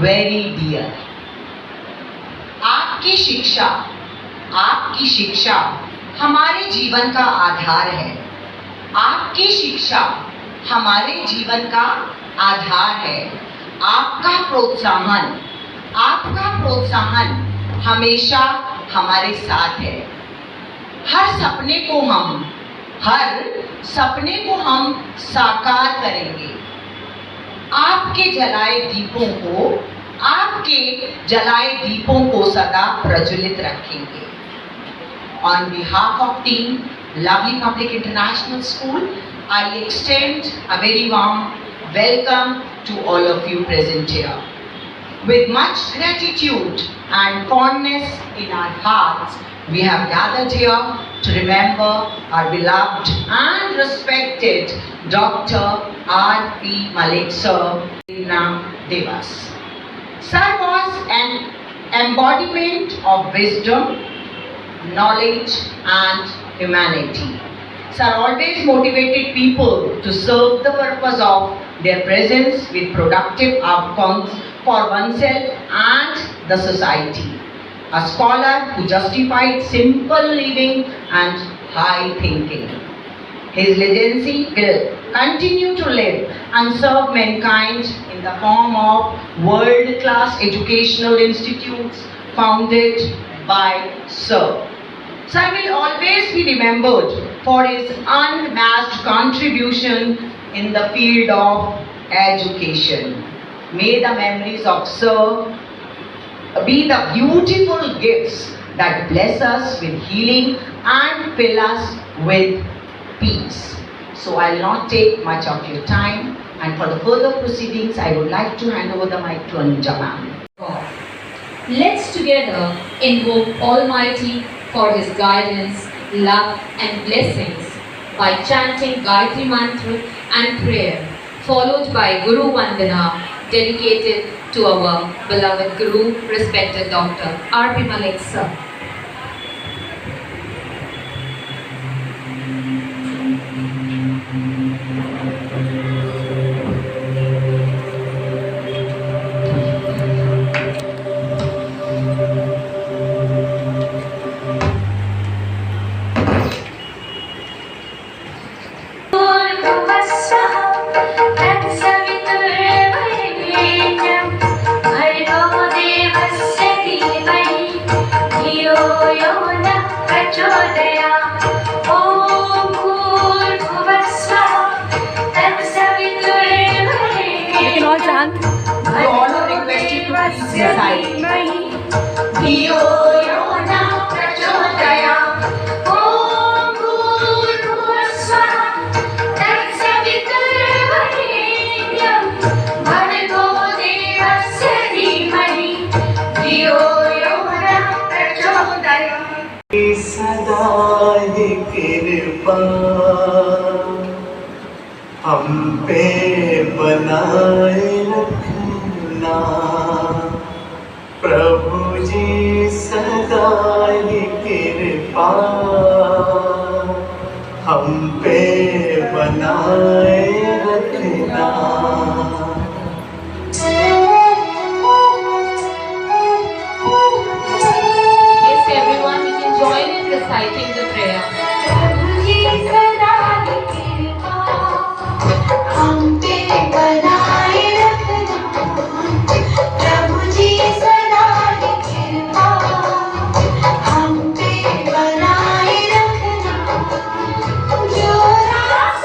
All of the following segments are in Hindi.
very dear. आपकी शिक्षा हमारे जीवन का आधार है। आपकी शिक्षा हमारे जीवन का आधार है। आपका प्रोत्साहन हमेशा हमारे साथ है। हर सपने को हम साकार करेंगे। आपके जलाए दीपों को सदा प्रज्वलित रखेंगे। On behalf of team Lovely Public International School, I extend a very warm welcome to all of you present here. With much gratitude and fondness in our hearts, we have gathered here to remember our beloved and respected Dr. R.P. Malik Sir, Devas. Sir was an embodiment of wisdom, knowledge and humanity. Sir always motivated people to serve the purpose of their presence with productive outcomes for oneself and the society. A scholar who justified simple living and high thinking. His legacy will continue to live and serve mankind in the form of world-class educational institutes founded by Sir. Sir will always be remembered for his unmatched contribution in the field of education. May the memories of Sir be the beautiful gifts that bless us with healing and fill us with peace. So I'll not take much of your time, and for the further proceedings I would like to hand over the mic to Anuja ma'am. Let's together invoke Almighty for His guidance, love and blessings by chanting Gayatri Mantra and prayer, followed by Guru Vandana, dedicated to our beloved Guru, respected Dr. R.P. Malik Sir. सदा ही कृपा हम पे बनाए रखना, प्रभु जी सदा ही कृपा हम पे बनाए रखना। Join in reciting the prayer. जो रास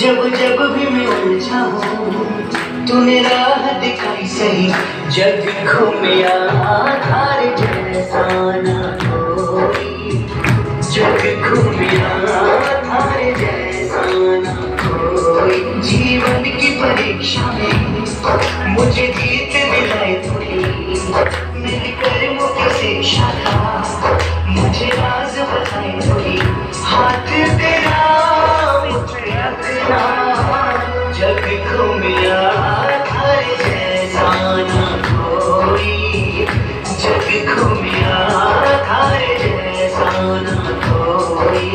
जब जब भी मैं उलझा हूँ तूने राह दिखाई सही, जग घूमिया धार जैसा ना कोई, जग घूमिया धार जैसा ना कोई। जीवन की परीक्षा में मुझे जीत दिलाई थोड़ी, मेरे कर्मों की शिक्षा था मुझे राज बताई थोड़ी। हाथ तेरा मुझ पे रखना, जग घूमिया धार जैसा ना कोई, जग घूमिया धार जैसा ना कोई,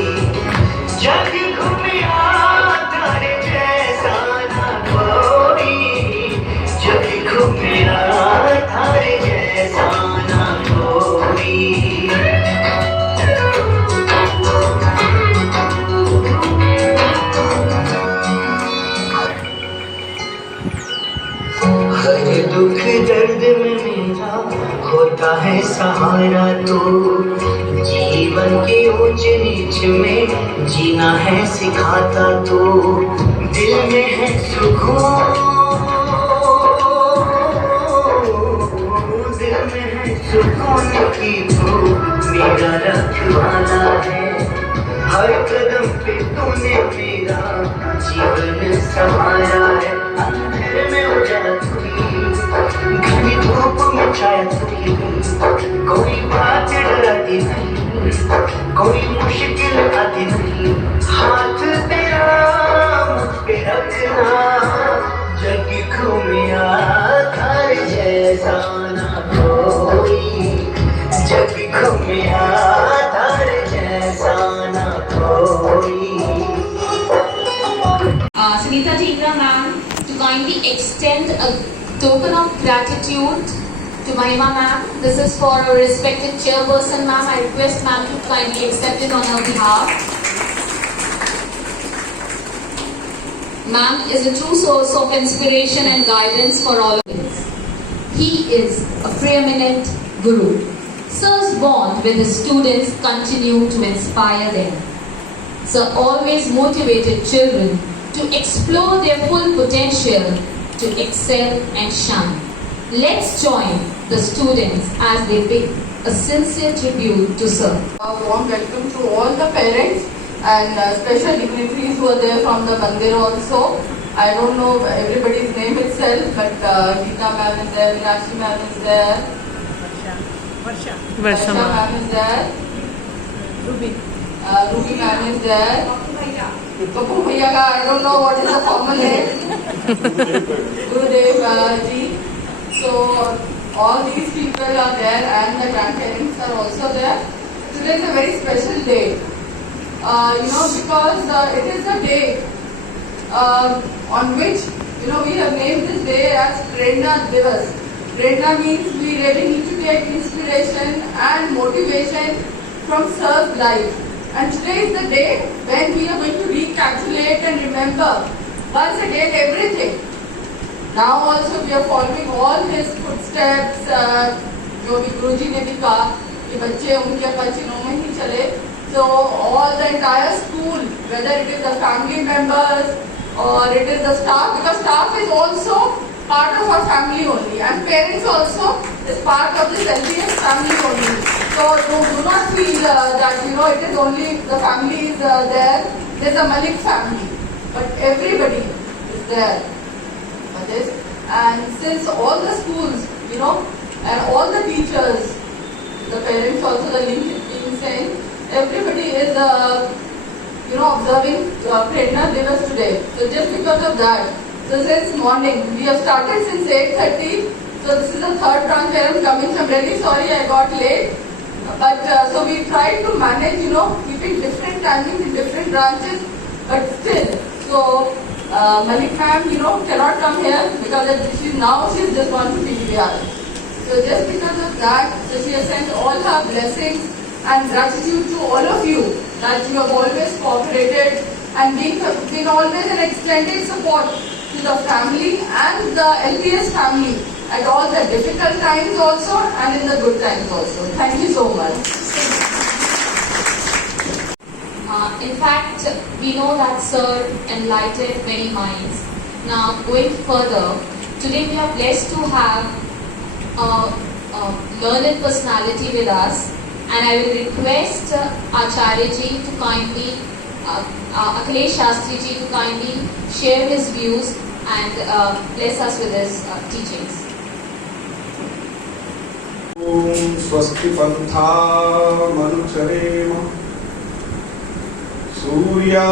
जग घूमिया धार जैसा ना कोई, जग घूमिया धार जैसा ना कोई। हर दुख दर्द में मेरा होता है सहारा, तो जीवन के ऊंच नीच में जीना है सिखाता, तो दिल में है सुकून, दिल में है सुकून की तू मेरा रखवाला है। हर कदम पे तूने मेरा जीवन संभाला है। अंधेरे में उजाला तू ही, घनी धूप में छाया तू ही, कोई बात डराती नहीं, कोई मुश्किल आती नहीं। हाथ तेरा मुझ पे रखना, जग घूमिया धार जैसा ना कोई, जग घूमिया धार जैसा ना कोई। Sunita Dhingra ma'am to kindly extend a token of gratitude to Mahima ma'am. This is for our respected chairperson ma'am. I request ma'am to kindly accept it on her behalf. Ma'am is a true source of inspiration and guidance for all of us. He is a preeminent guru. Sir's bond with his students continue to inspire them. Sir always motivated children to explore their full potential, to excel and shine. Let's join the students as they pay a sincere tribute to Sir. A warm welcome to all the parents and special dignitaries who are there from the Mandir also. I don't know everybody's name itself, but Geeta ma'am is there, Meenakshi ma'am is there, Varsha ma'am is there, Ruby ma'am is there. Kapoor Bhaiya ka, I don't know what is the formal name. Gurudev ji. So all these people are there and the grandparents are also there. Today is a very special day. Because it is a day on which we have named this day as Prerna Divas. Prerna means we really need to take inspiration and motivation from Sir's life. And today is the day when we are going to recapitulate and remember once again everything. Now also we are following all his footsteps. जो भी गुरुजी ने भी कहा कि बच्चे उनके पचिनों में ही चले. So all the entire school, whether it is the family members or it is the staff, because staff is also part of our family only, and parents also is part of this LPS family only. So do not feel that it is only the family is there. There's a Malik family, but everybody is there for this. And since all the schools, and all the teachers, the parents also, the link is being sent, everybody is observing Prerna Divas today. So just because of that, so since morning, we have started since 8:30. So this is the third branch where I'm coming. So I'm really sorry I got late. But so we tried to manage, keeping different timings in different branches. But still, so Malik ma'am, cannot come here because she's just gone to PGR. So just because of that, so she has sent all her blessings and gratitude to all of you that you have always cooperated and been always an extended support to the family and the LPS family at all the difficult times also and in the good times also. Thank you so much. In fact, we know that Sir enlightened many minds. Now, going further, today we are blessed to have a learned personality with us, and I will request Acharya ji to kindly, Akhilesh Shastri ji to kindly share his views and bless us with his teachings. Om Swasti Pantha Manucharema Surya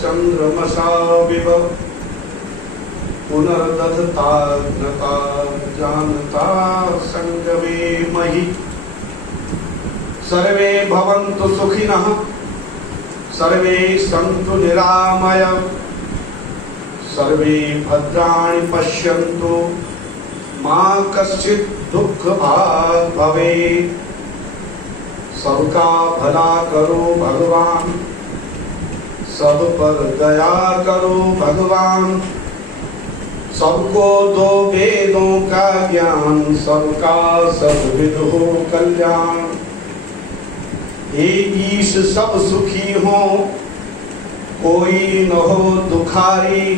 Chandramasa Viva Punardadhata Gnata Janata Sangave Mahi Sarve Bhavantu Sukhinah Sarve Santu Niramaya Sarve Bhadrani Pashyantu Ma Kaschit दुख भाग भवे सबका भला करो भगवान सब पर दया करो भगवान सबको दो वेदों का ज्ञान सबका सद्विद हो कल्याण हे ईश सब सुखी हो कोई न हो दुखारी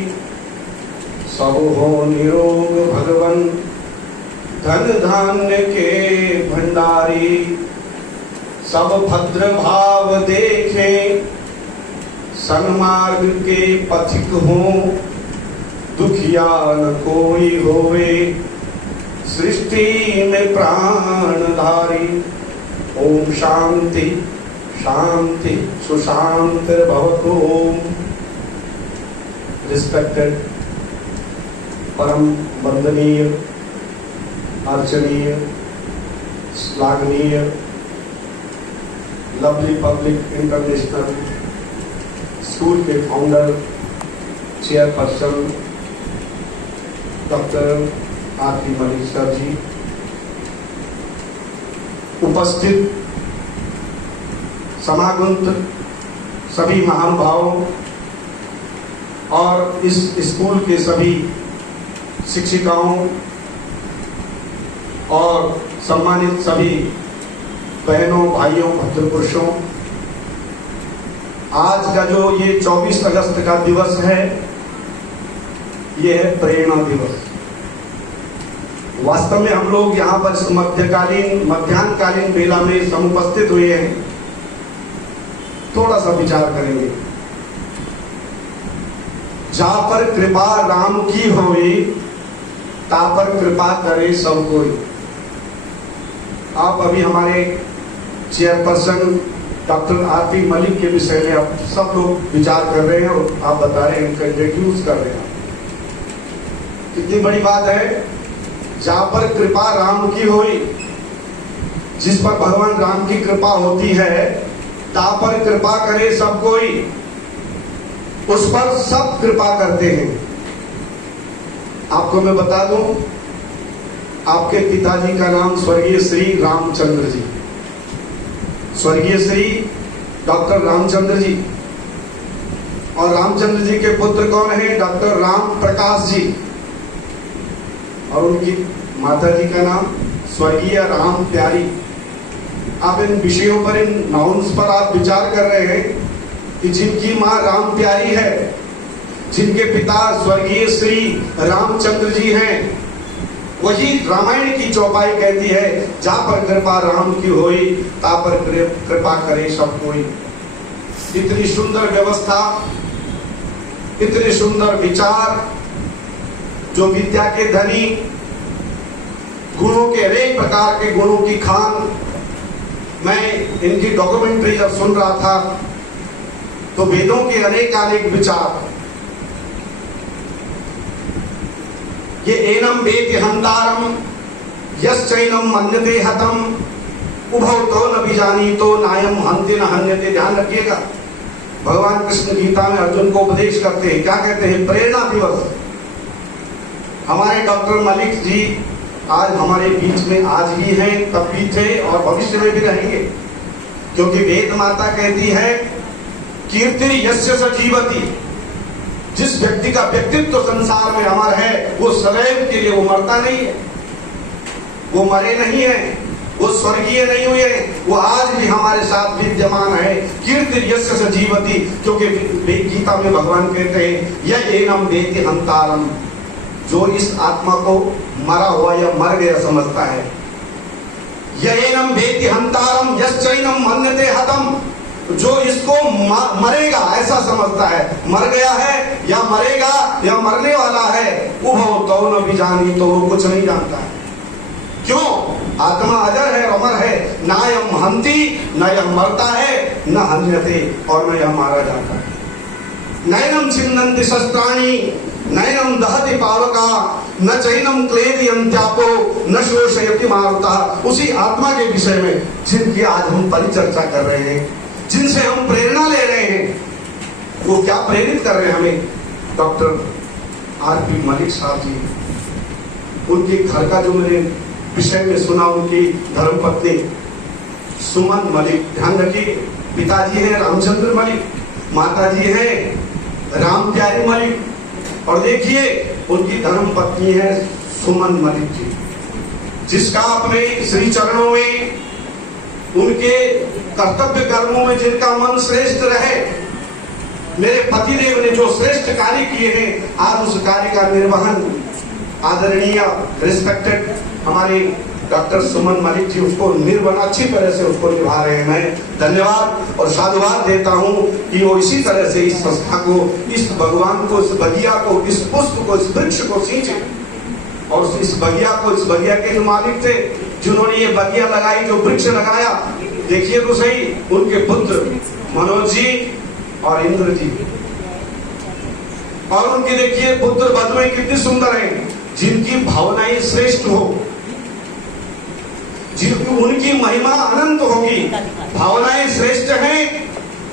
सब हो निरोग भगवन धन धान्य के भंडारी सब भद्र भाव देखें सन्मार्ग के पथिक हों दुखिया न कोई होवे सृष्टि में प्राणधारी ओम शांति शांति सुशांत भवतु ओम। रिस्पेक्टेड परम वंदनीय अर्चनीय श्लाघनीय लवली पब्लिक इंटरनेशनल स्कूल के फाउंडर चेयरपर्सन डॉक्टर आरती मलिक सर जी, उपस्थित समागंत सभी महानुभावों और इस स्कूल के सभी शिक्षिकाओं और सम्मानित सभी बहनों भाइयों भद्र पुरुषों, आज का जो ये 24 अगस्त का दिवस है ये है प्रेरणा दिवस। वास्तव में हम लोग यहाँ पर इस मध्याह्नकालीन बेला में समुपस्थित हुए हैं, थोड़ा सा विचार करेंगे। जा पर कृपा राम की होई ता पर कृपा करे सब कोई। आप अभी हमारे चेयरपर्सन डॉक्टर आरती मलिक के विषय में आप सब लोग विचार कर रहे हैं और आप बता रहे हैं, इनका इंट्रोड्यूस कर रहे हैं। कितनी बड़ी बात है, जहां पर कृपा राम की होई, जिस पर भगवान राम की कृपा होती है, ता पर कृपा करे सब कोई, उस पर सब कृपा करते हैं। आपको मैं बता दूं, आपके पिताजी का नाम स्वर्गीय श्री रामचंद्र जी, स्वर्गीय श्री डॉक्टर रामचंद्र जी, और रामचंद्र जी के पुत्र कौन है? डॉक्टर राम प्रकाश जी, और उनकी माता जी का नाम स्वर्गीय राम प्यारी। आप इन विषयों पर, इन नाउन्स पर आप विचार कर रहे हैं कि जिनकी माँ राम प्यारी है, जिनके पिता स्वर्गीय श्री रामचंद्र जी हैं, वही रामायण की चौपाई कहती है, जा पर कृपा राम की होई ता पर कृपा करे सब कोई। इतनी सुंदर व्यवस्था, इतने सुंदर विचार, जो विद्या के धनी, गुणों के अनेक प्रकार के गुणों की खान। मैं इनकी डॉक्यूमेंट्री जब सुन रहा था तो वेदों के अनेक विचार, ये एनम वेति हंतारम यश्चैनम मन्यते हतम उभौ तो न बिजानी तो नायम हंते न हन्यते। ध्यान रखिएगा, भगवान कृष्ण गीता में अर्जुन को उपदेश करते हैं, क्या कहते हैं? प्रेरणा दिवस। हमारे डॉक्टर मलिक जी आज हमारे बीच में आज ही हैं, तब भी थे और भविष्य में भी रहेंगे, क्योंकि वेद माता कहती है कीर्ति यस्य स जीवति, जिस व्यक्ति का व्यक्तित्व संसार में अमर है वो सदैव के लिए, वो मरता नहीं है, वो मरे नहीं है, वो स्वर्गीय नहीं हुए, वो आज भी हमारे साथ विद्यमान है। कीर्ति यस्य स जीवति, क्योंकि गीता में भगवान कहते हैं यह एनम वेति हंतारम, जो इस आत्मा को मरा हुआ या मर गया समझता है। यह एनम वेति हंतारम यश्चैनम मन्यते हतम, जो इसको मरेगा ऐसा समझता है, मर गया है या मरेगा या मरने वाला है, उभौ तौ न बिजानी, तो वो कुछ नहीं जानता है। क्यों? आत्मा अजर है, अमर है, ना यह हंती, न यह मरता है, न हन्यते, और न यह मारा जाता है। नैनम छिन्नन्ति शस्त्राणि नैनम दहति पावका न चैनम क्लेदयन्त्यापो न शोषयति मारुतः। उसी आत्मा के विषय में जिनकी आज हम परिचर्चा कर रहे हैं, जिनसे हम प्रेरणा ले रहे हैं, वो क्या प्रेरित कर रहे हैं हमें? डॉक्टर आरपी मलिक साहब जी, उनके घर का जो मैंने विषय में सुना, उनकी धर्मपत्नी सुमन मलिक, ध्यान रखिए, पिताजी हैं रामचंद्र मलिक, माताजी हैं राम प्यारी मलिक, और देखिए उनकी धर्मपत्नी है सुमन मलिक जी, जिसका अपने श्री चरणों में, उनके कर्तव्य कर्मों में जिनका मन श्रेष्ठ रहे। मेरे पतिदेव ने जो श्रेष्ठ कार्य किए हैं, आज उस कार्य का निर्वहन आदरणीय रिस्पेक्टेड हमारे डॉक्टर सुमन मलिक जी उसको निर्वहन अच्छी तरह से उसको निभा रहे हैं। मैं धन्यवाद और साधुवाद देता हूं कि वो इसी तरह से इस संस्था को, इस भगवान को, इस बगिया को, इस पुष्प को, इस वृक्ष को सींचे, और इस बगिया को, इस बगिया के जो मालिक थे, जिन्होंने ये बगिया लगाई, जो वृक्ष लगाया, देखिए तो सही, उनके पुत्र मनोज जी और इंद्र जी, और उनके देखिए पुत्र बधुएं कितनी सुंदर हैं, जिनकी भावनाएं श्रेष्ठ हो, जिनकी उनकी महिमा अनंत होगी, भावनाएं श्रेष्ठ हैं,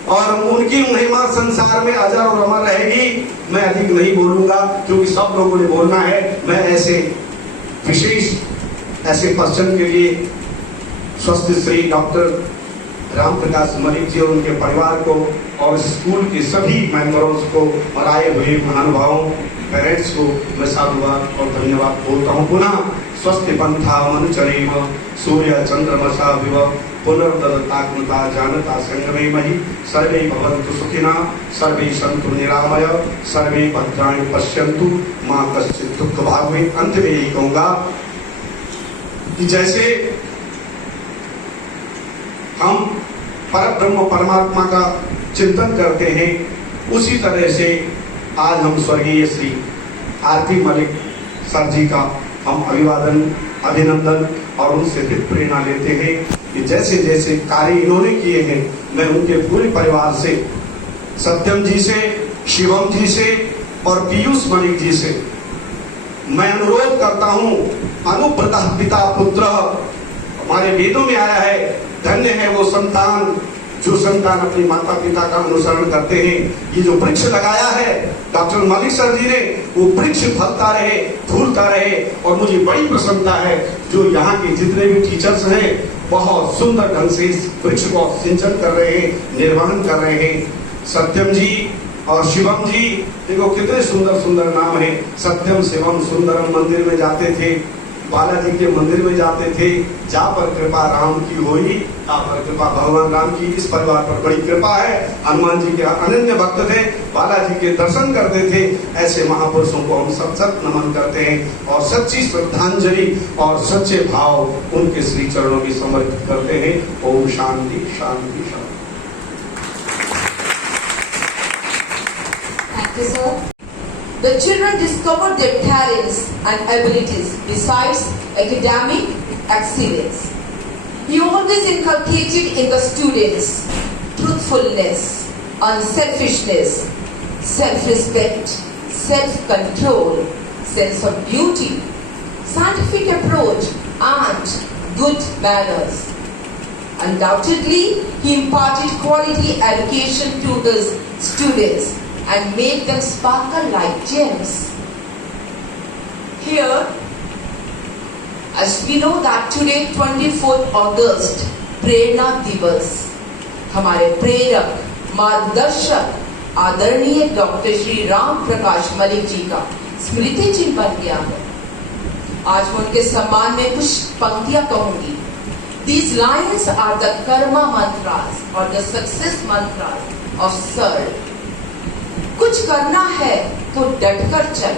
और उनकी महिमा संसार में अजर और अमर रहेगी। मैं अधिक नहीं बोलूंगा क्योंकि सब लोगों ने बोलना है। मैं ऐसे विशेष ऐसे पर्सन के लिए स्वस्थ श्री डॉक्टर राम प्रकाश मलिक जी और उनके परिवार को, और स्कूल के सभी मेंबरों को, और आए हुए महानुभावों, पेरेंट्स को मैं साधुवाद और धन्यवाद बोलता हूँ। पुनः स्वस्थ पंथा मन चरेम सूर्य चंद्रमसा विव पुनर्दत्तात्मता जानता संगमे मही सर्वे भवन्तु सुखिना सर्वे सन्तु निरामय सर्वे भद्राणि पश्यन्तु मां कश्चित् दुःख भाग में। अंत में यही कहूंगा कि जैसे हम परब्रह्म परमात्मा का चिंतन करते हैं, उसी तरह से आज हम स्वर्गीय श्री आरपी मलिक सर जी का हम अभिवादन, अभिनंदन और उनसे भी प्रेरणा लेते हैं कि जैसे जैसे कार्य इन्होंने किए हैं, मैं उनके पूरे परिवार से, सत्यम जी से, शिवम जी से और पीयूष मलिक जी से मैं अनुरोध करता हूं, अनुव्रतः पिता पुत्र, हमारे वेदों में आया है, धन्य है वो संतान जो संतान अपने माता पिता का अनुसरण करते हैं। ये जो वृक्ष लगाया है डॉक्टर मलिक सर जी ने, वो वृक्ष फलता रहे, फूलता रहे, और मुझे बड़ी प्रसन्नता है जो यहाँ के जितने भी टीचर्स हैं बहुत सुंदर ढंग से इस वृक्ष को सिंचन कर रहे हैं, निर्वहन कर रहे हैं। सत्यम जी और शिवम जी, देखो कितने सुंदर सुंदर नाम है, सत्यम शिवम सुंदरम। मंदिर में जाते थे, बालाजी के मंदिर में जाते थे, जा पर कृपा राम की होई, ता पर कृपा भगवान राम की। इस परिवार पर बड़ी कृपा है। हनुमान जी के अनन्य भक्त थे, बालाजी के दर्शन करते थे। ऐसे महापुरुषों को हम सत सत नमन करते हैं और सच्ची श्रद्धांजलि और सच्चे भाव उनके श्री चरणों की समर्पित करते हैं। ओम शांति शांति शांति। Thank you, sir. The children discovered their talents and abilities besides academic excellence. He always inculcated in the students truthfulness, unselfishness, self-respect, self-control, sense of duty, scientific approach, and good manners. Undoubtedly, he imparted quality education to his students and made them sparkle like gems. Here, as we know that today 24th August, प्रेरणा दिवस, हमारे प्रेरक, मार्गदर्शक आदरणीय डॉक्टर श्री राम प्रकाश मलिक जी का स्मृति चिन्ह बन गया है। आज मैं उनके सम्मान में कुछ पंक्तियां कहूंगी। These lines are the karma mantras or the success mantras of Sir. कुछ करना है तो डटकर चल,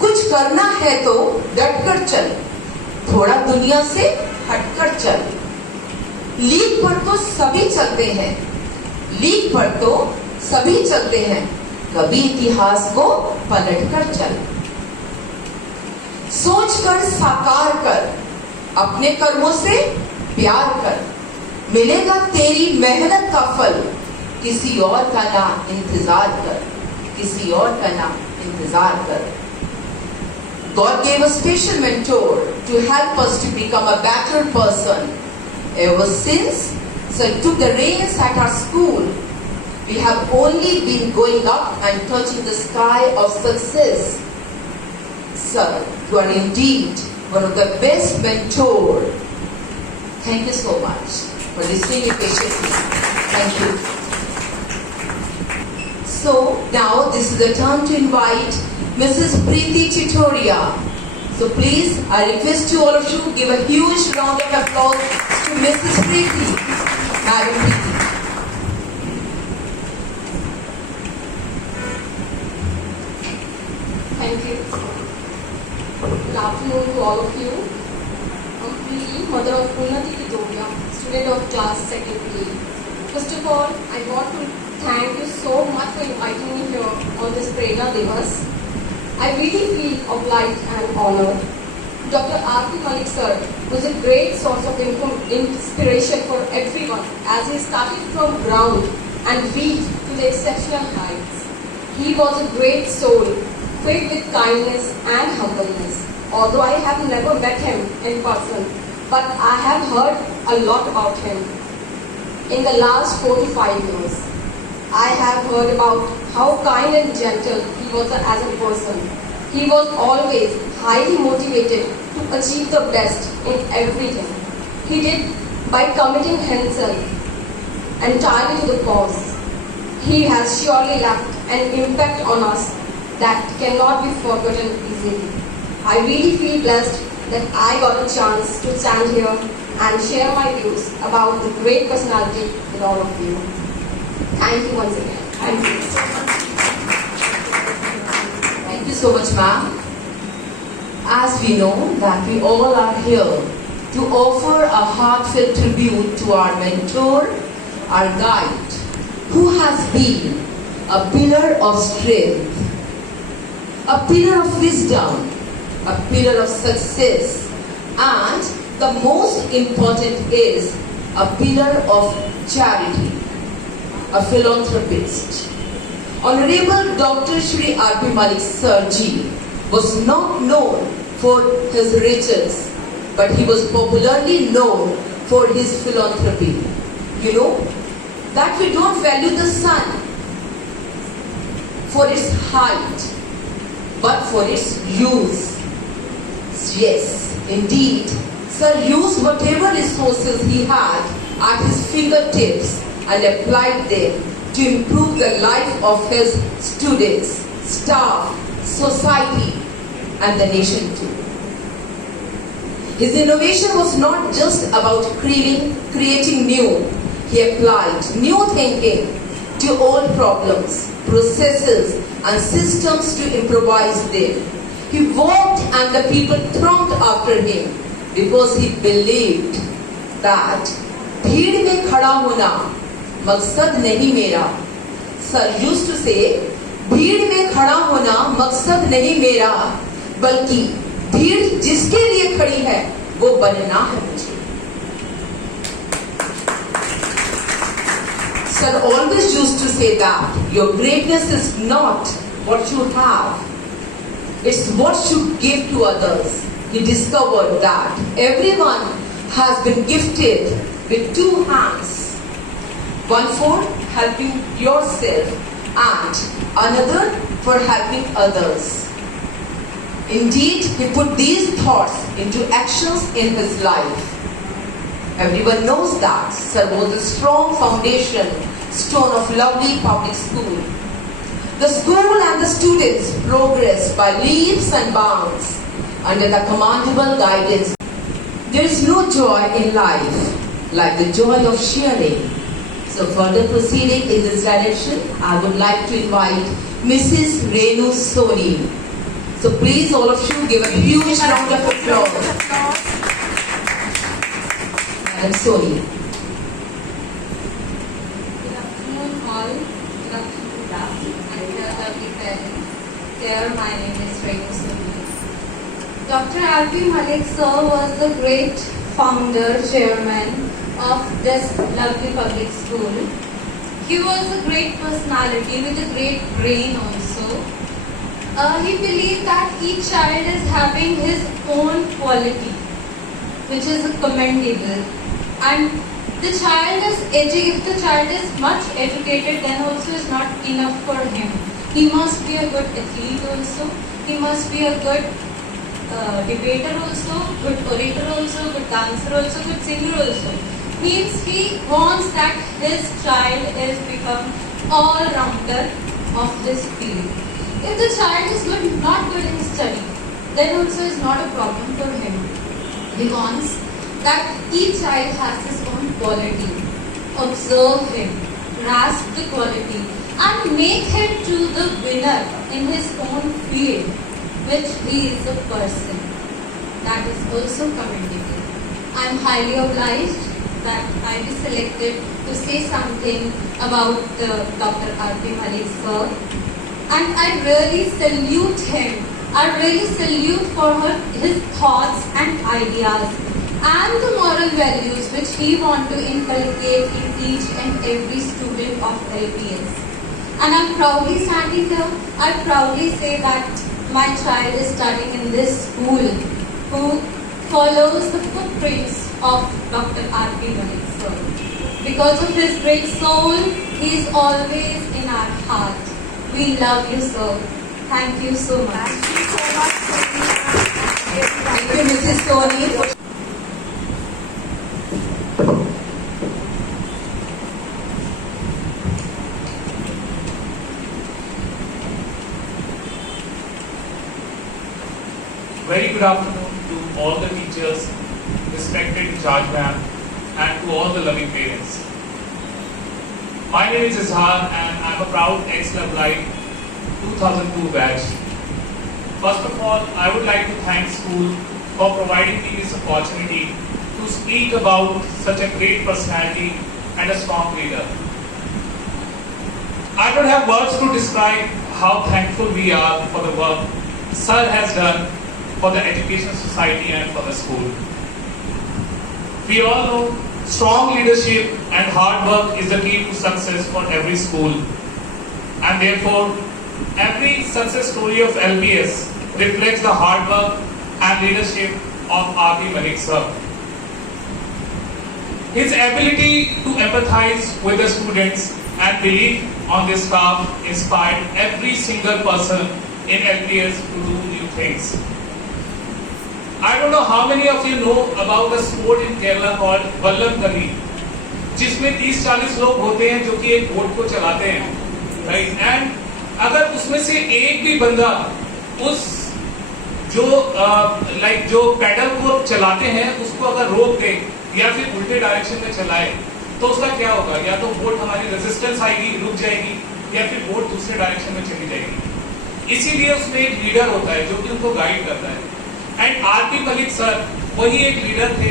कुछ करना है तो डटकर चल, थोड़ा दुनिया से हटकर चल। लीक पर तो सभी चलते हैं, लीक पर तो सभी चलते हैं, कभी इतिहास को पलटकर चल। सोच कर साकार कर, अपने कर्मों से प्यार कर, मिलेगा तेरी मेहनत का फल, किसी और का ना इंतजार कर, किसी और का ना इंतजार कर। God gave a special mentor to help us to become a better person. Ever since Sir took the reins at our school, we have only been going up and touching the sky of success. Sir, you are indeed one of the best mentors. Thank you so much for listening me patiently. Thank you. So now this is the time to invite Mrs. Preeti Chitoria. So please, I request you all of you give a huge round of applause to Mrs. Preeti. Madam Preeti. Thank you. Good afternoon to all of you. I'm Preeti, mother of Unnati Chitoria, student of class 2nd A. First of all, I want to thank you so much for inviting me here on this Prerna Divas. I really feel obliged and honored. Dr. R.P. Malik sir was a great source of inspiration for everyone as he started from ground and reached to the exceptional heights. He was a great soul, filled with kindness and humbleness. Although I have never met him in person, but I have heard a lot about him. In the last 4 to 5 years, I have heard about how kind and gentle he was as a person. He was always highly motivated to achieve the best in everything. He did by committing himself entirely to the cause. He has surely left an impact on us that cannot be forgotten easily. I really feel blessed that I got a chance to stand here and share my views about the great personality with all of you. Thank you once again. Thank you. Thank you so much, ma'am. As we know that we all are here to offer a heartfelt tribute to our mentor, our guide, who has been a pillar of strength, a pillar of wisdom, a pillar of success, and the most important is a pillar of charity, a philanthropist. Honorable Dr. Shri R.P. Malik Sir Ji was not known for his riches, but he was popularly known for his philanthropy. You know that we don't value the sun for its height, but for its use. Yes, indeed, Sir used whatever resources he had at his fingertips and applied them to improve the life of his students, staff, society, and the nation too. His innovation was not just about creating new. He applied new thinking to old problems, processes, and systems to improvise them. He walked and the people thronged after him because he believed that भीड़ में खड़ा होना मकसद नहीं मेरा. Sir used to say, भीड़ में खड़ा होना मकसद नहीं मेरा, बल्कि भीड़ जिसके लिए खड़ी है वो बनना है मुझे. Sir always used to say that your greatness is not what you have, it's what you give to others. He discovered that everyone has been gifted with two hands, one for helping yourself and another for helping others. Indeed, he put these thoughts into actions in his life. Everyone knows that Sir was a strong foundation stone of lovely public school. The school and the students progressed by leaps and bounds under the commendable guidance. There is no joy in life like the joy of sharing. So further proceeding in this direction, I would like to invite Mrs. Renu Soni. So please all of you give a huge round of applause. Madam Soni. Good afternoon all. Good afternoon class and dear lovely parents. Dear, my name is Renu Soni. Dr. R.P. Malik sir was the great founder, chairman of this lovely public school. He was a great personality with a great brain also. He believed that each child is having his own quality, which is commendable. And the child is if the child is much educated, then also is not enough for him. He must be a good athlete also. He must be a good debater also, good orator also, good dancer also, good singer also. Means he wants that his child is become all-rounder of this field. If the child is not good in study, then also is not a problem for him. He wants that each child has his own quality. Observe him, grasp the quality, and make him to the winner in his own field, which he is a person. That is also commendable. I am highly obliged that I be selected to say something about Dr. R.P. Malik sir. And I really salute him. I really salute for his thoughts and ideas and the moral values which he want to inculcate in each and every student of LPS. And I'm proudly standing here. I proudly say that my child is studying in this school who follows the footprints of Dr. R.P. Malik sir. Because of his great soul, he is always in our heart. We love you, sir. Thank you so much. Thank you so much. Thank you, Mrs. Soni. Very good afternoon to all the teachers, respected charge ma'am, and to all the loving parents. My name is Izhar and I am a proud ex-Lovelite 2002 batch. First of all, I would like to thank school for providing me this opportunity to speak about such a great personality and a strong leader. I don't have words to describe how thankful we are for the work Sir has done for the education society and for the school. We all know strong leadership and hard work is the key to success for every school. And therefore, every success story of LPS reflects the hard work and leadership of R.P. Malik sir. His ability to empathize with the students and belief on the staff inspired every single person in LPS to do new things. I don't know how many of you know about the sport in Kerala called Vallam Kali, जिसमें 30-40 लोग होते हैं जो कि एक बोट को चलाते हैं, right? And अगर उसमें से एक भी बंदा उस जो पैडल को चलाते हैं उसको अगर रोक दे या फिर उल्टे डायरेक्शन में चलाए तो उसका क्या होगा? या तो बोट हमारी रेजिस्टेंस आएगी, रुक जाएगी, या फिर बोट दूसरे डायरेक्शन में चली जाएगी। इसीलिए उसमें एक लीडर होता है जो कि उनको गाइड करता है। And R.P. मलिक सर वही एक लीडर थे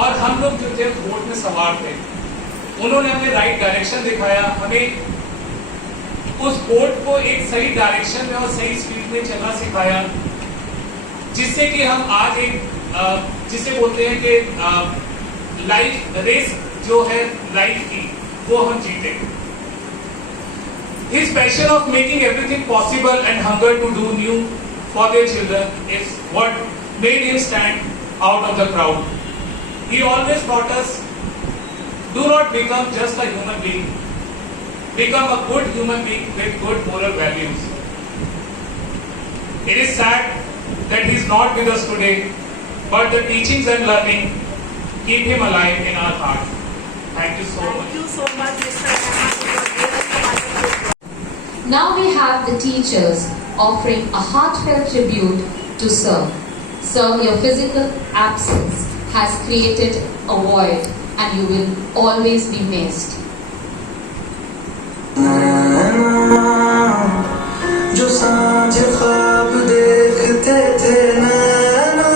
और हम लोग जो थे बोट में सवार थे। उन्होंने हमें राइट डायरेक्शन दिखाया, हमें उस बोट को एक सही डायरेक्शन में और सही स्पीड में चलना सिखाया, जिससे कि हम आज एक जिसे बोलते हैं कि लाइफ रेस जो है लाइफ की वो हम जीते। His passion of making everything possible and hunger to do new for their children is what made him stand out of the crowd. He always taught us, do not become just a human being. Become a good human being with good moral values. It is sad that he is not with us today, but the teachings and learning keep him alive in our hearts. Thank you so much. Thank you so much, Mr. Now we have the teachers offering a heartfelt tribute to Sir. Sir, your physical absence has created a void and you will always be missed. जो सांझ ख्वाब देखते थे नैना,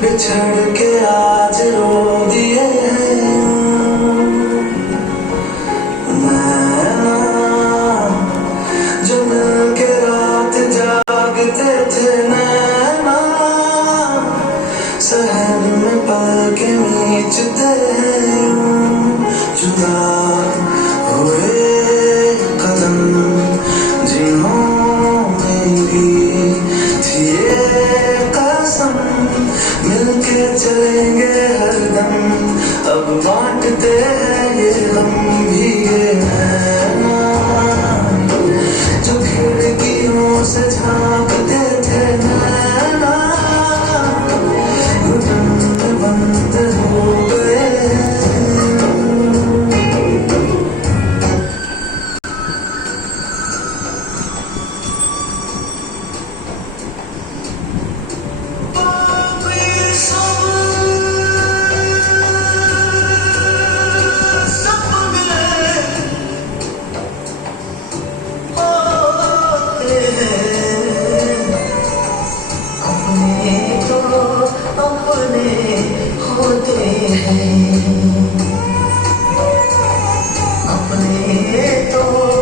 बिछड़ के आज रो दिए हैं नैना, जो मिल के रात जागते थे नैना, शहर में पल के नीचते हैं जुदा हुए कदम जिन्होंने ली थी ये कसम, मिलके चलेंगे हरदम, अब बांटते हैं ये हम भीगे नैना, जो खिड़कियों से झांकते थे नैना, घुटन में बंद हो गए। अपने तो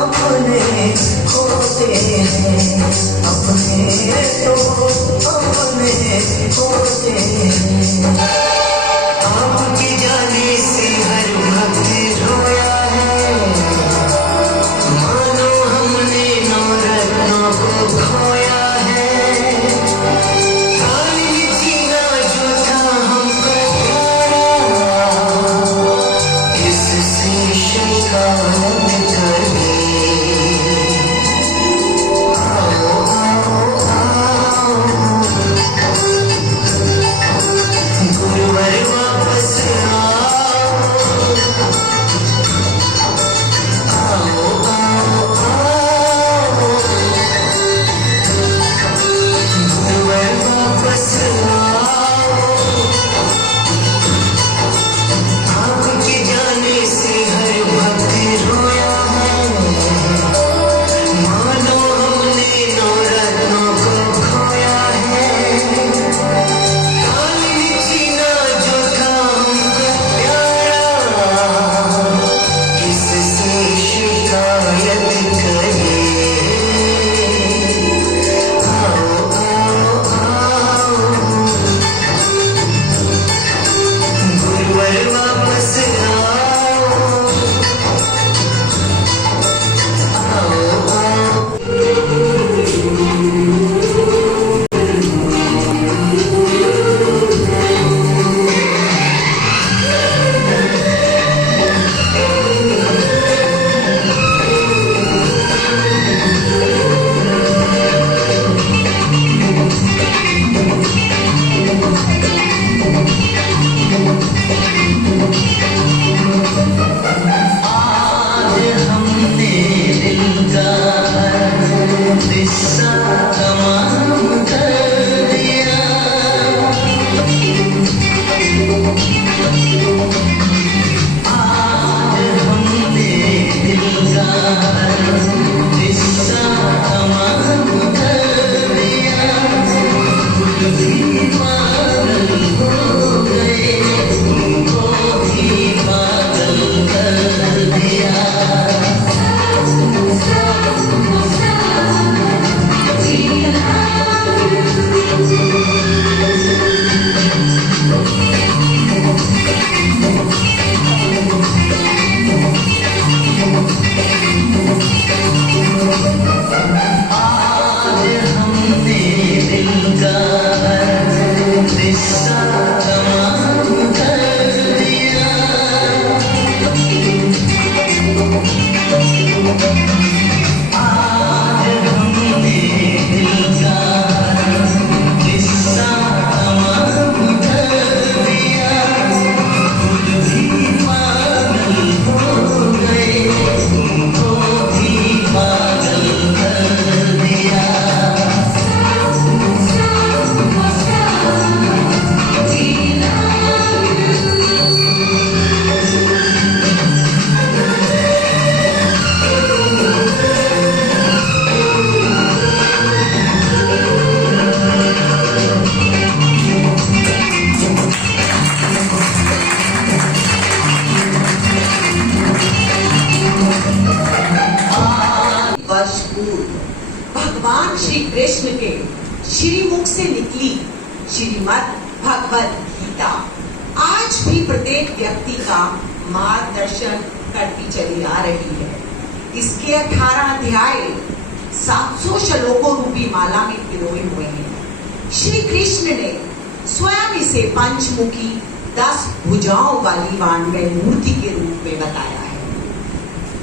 अपने होते पूर्व भगवान श्री कृष्ण के श्रीमुख से निकली श्रीमद् भगवद गीता आज भी प्रत्येक व्यक्ति का मार्गदर्शन करती चली आ रही है। इसके 18 अध्याय 700 श्लोकों रूपी माला में पिरोए हुए हैं। श्री कृष्ण ने स्वयं इसे पंचमुखी 10 भुजाओं वाली वाणमय मूर्ति के रूप में बताया है।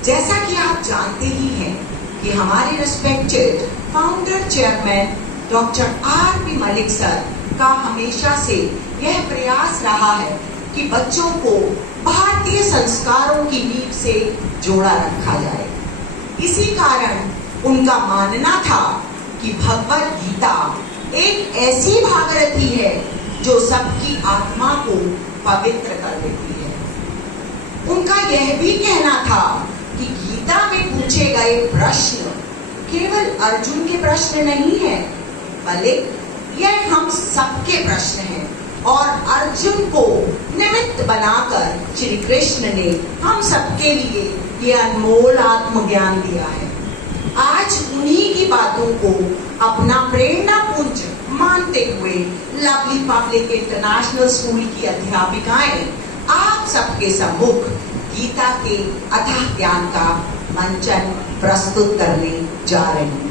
जैसा कि आप जानते ही हैं कि हमारे respected founder chairman doctor R.P. Malik sir का हमेशा से यह प्रयास रहा है कि बच्चों को भारतीय संस्कारों की नींव से जोड़ा रखा जाए। इसी कारण उनका मानना था कि भगवद गीता एक ऐसी भागीरथी है जो सबकी आत्मा को पवित्र कर देती है। उनका यह भी कहना था कि गीता में पूछे गए प्रश्न केवल अर्जुन के प्रश्न नहीं है, बल्कि यह हम सबके प्रश्न हैं और अर्जुन को निमित्त बनाकर श्री कृष्ण ने हम सबके लिए ये अनमोल आत्मज्ञान दिया है। आज उन्हीं की बातों को अपना प्रेरणा पुंज मानते हुए लवली पब्लिक इंटरनेशनल स्कूल की अध्यापिकाएं आप सबके सम्मुख गीता के अथाह ज्ञान का मंचन प्रस्तुत करने जा रही हैं।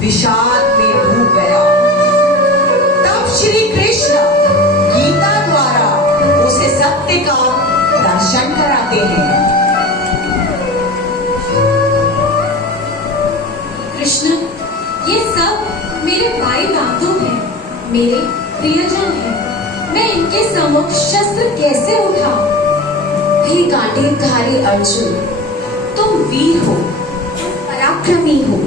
विषाद में डूब गया। तब श्री कृष्ण गीता द्वारा उसे सत्य का दर्शन कराते हैं। कृष्ण, ये सब मेरे भाई बंधु हैं, मेरे प्रियजन हैं। मैं इनके सम्मुख शस्त्र कैसे उठाऊं? हे कांटेधारी अर्जुन, तुम वीर हो, पराक्रमी हो।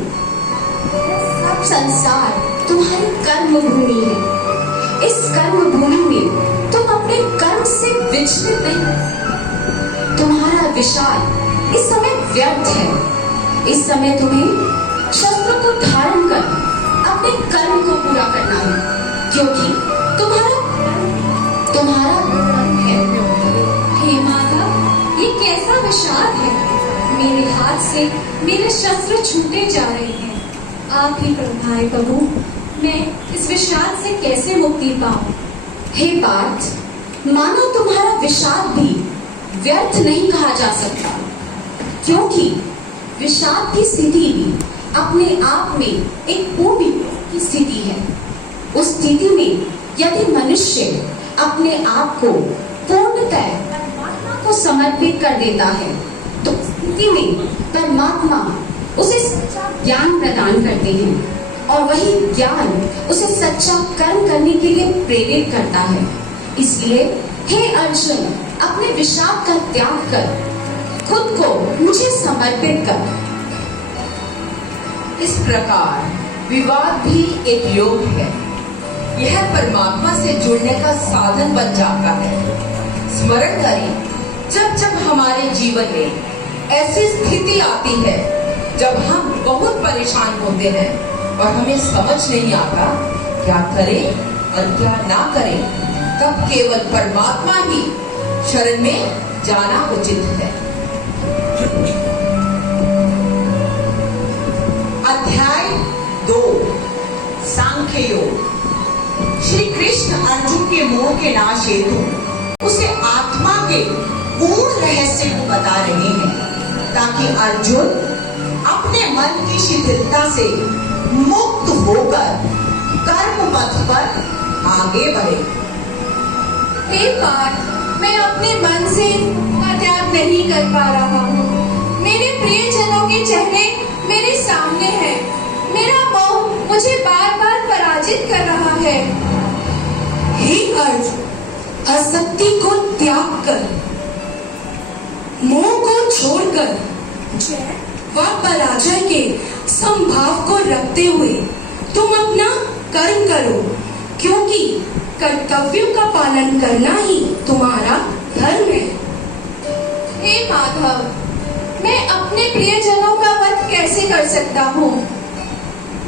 सब संसार तुम्हारी कर्म भूमि है। इस कर्म भूमि में तुम अपने कर्म से विचलित नहीं हो सकते। तुम्हारा विषाद इस समय व्यर्थ है। इस समय तुम्हें शस्त्र को धारण कर अपने कर्म को पूरा करना है, क्योंकि तुम्हारा कर्म है। हे माता, ये कैसा विषाद है? मेरे हाथ से मेरे शस्त्र छूटे जा रहे हैं। आप ही प्रभुभाई प्रभु, मैं इस विषाद से कैसे मुक्ति पाऊं? हे पार्थ, मानो तुम्हारा विषाद भी व्यर्थ नहीं कहा जा सकता, क्योंकि विषाद की स्थिति भी अपने आप में एक पूर्ण की स्थिति है। उस स्थिति में यदि मनुष्य अपने आप को पूर्णतः परमात्मा को समर्पित कर देता है, तो स्थिति में परमात्मा उसे सच्चा ज्ञान प्रदान करते हैं और वही ज्ञान उसे सच्चा कर्म करने के लिए प्रेरित करता है। इसलिए हे अर्जुन, अपने विषाद का त्याग कर खुद को मुझे समर्पित कर। इस प्रकार विवाद भी एक योग है। यह परमात्मा से जुड़ने का साधन बन जाता है। स्मरण करें, जब जब हमारे जीवन में ऐसी स्थिति आती है जब हम बहुत परेशान होते हैं और हमें समझ नहीं आता क्या करें और क्या ना करें, तब केवल परमात्मा ही शरण में जाना उचित है। अध्याय 2 सांख्य योग। श्री कृष्ण अर्जुन के मोह के नाश हेतु उसे आत्मा के पूर्ण रहस्य को बता रहे हैं, ताकि अर्जुन अपने मन की शिथिलता से मुक्त होकर कर्म पथ पर आगे बढ़े। हे पार्थ, मैं अपने मन से का त्याग नहीं कर पा रहा हूँ। मेरे प्रियजनों के चेहरे मेरे सामने हैं। मेरा मोह मुझे बार बार पराजित कर रहा है। हे अर्जुन, आसक्ति को त्याग कर, मोह को छोड़कर जय व पराजय के संभाव को रखते हुए तुम अपना कर्म करो, क्योंकि कर्तव्यों का पालन करना ही तुम्हारा धर्म है। हे माधव, मैं अपने प्रियजनों का वध कैसे कर सकता हूँ?